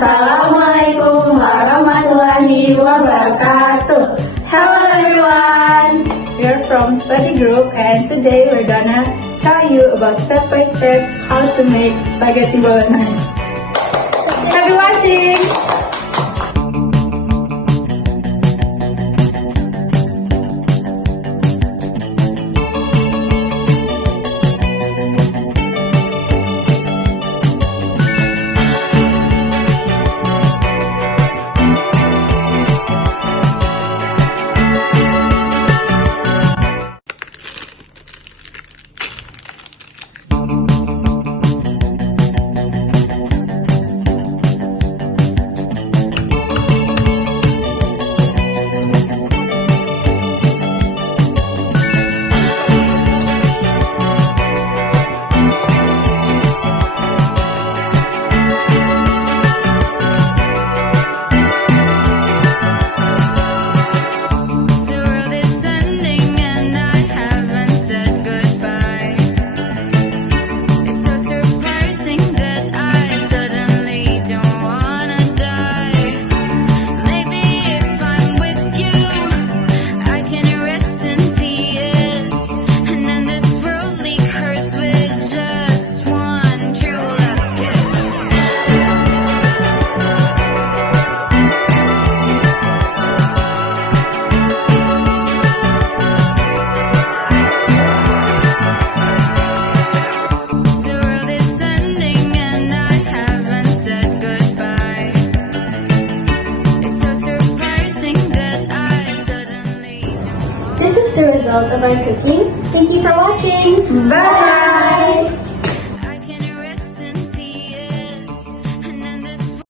Assalamualaikum warahmatullahi wabarakatuh. Hello everyone! We're from study group and today we're gonna tell you about step by step how to make spaghetti bolognese. Happy watching! This is the result of our cooking. Thank you for watching. Bye!